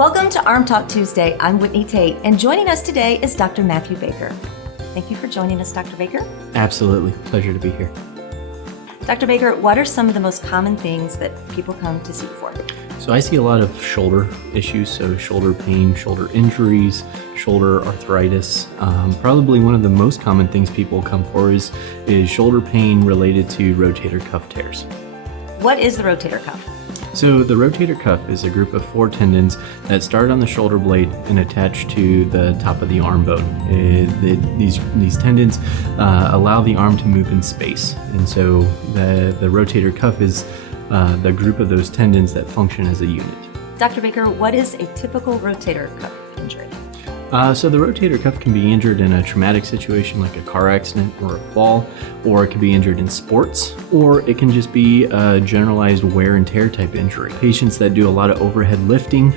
Welcome to Arm Talk Tuesday. I'm Whitney Tate, and joining us today is Dr. Matthew Baker. Thank you for joining us, Dr. Baker. Absolutely. Pleasure to be here. Dr. Baker, what are some of the most common things that people come to see you for? So I see a lot of shoulder issues, so shoulder pain, shoulder injuries, shoulder arthritis. Probably one of the most common things people come for is shoulder pain related to rotator cuff tears. What is the rotator cuff? So the rotator cuff is a group of 4 tendons that start on the shoulder blade and attach to the top of the arm bone. These tendons allow the arm to move in space, and so the rotator cuff is the group of those tendons that function as a unit. Dr. Baker, what is a typical rotator cuff injury? So the rotator cuff can be injured in a traumatic situation like a car accident or a fall, or it can be injured in sports, or it can just be a generalized wear and tear type injury. Patients that do a lot of overhead lifting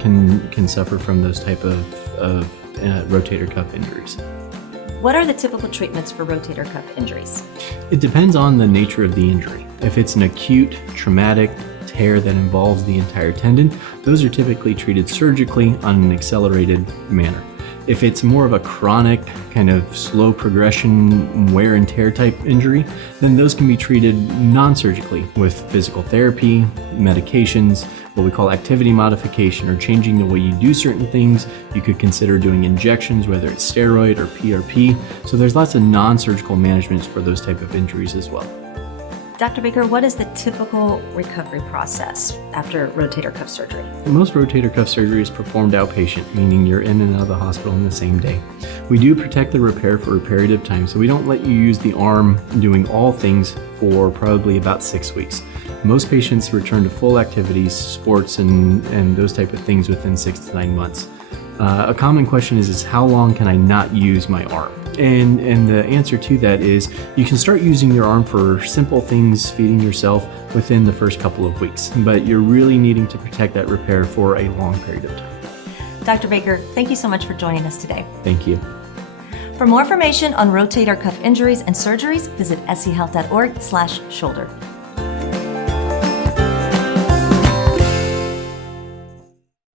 can suffer from those type of rotator cuff injuries. What are the typical treatments for rotator cuff injuries? It depends on the nature of the injury. If it's an acute traumatic tear that involves the entire tendon, those are typically treated surgically on an accelerated manner. If it's more of a chronic, kind of slow progression wear and tear type injury, then those can be treated non-surgically with physical therapy, medications, what we call activity modification, or changing the way you do certain things. You could consider doing injections, whether it's steroid or PRP. So there's lots of non-surgical managements for those type of injuries as well. Dr. Baker, what is the typical recovery process after rotator cuff surgery? Most rotator cuff surgery is performed outpatient, meaning you're in and out of the hospital in the same day. We do protect the repair for a period of time, so we don't let you use the arm doing all things for probably about 6 weeks. Most patients return to full activities, sports, and those type of things within 6 to 9 months. A common question is how long can I not use my arm? And the answer to that is you can start using your arm for simple things, feeding yourself, within the first couple of weeks, but you're really needing to protect that repair for a long period of time. Dr. Baker, thank you so much for joining us today. Thank you. For more information on rotator cuff injuries and surgeries, visit SEHealth.org/shoulder.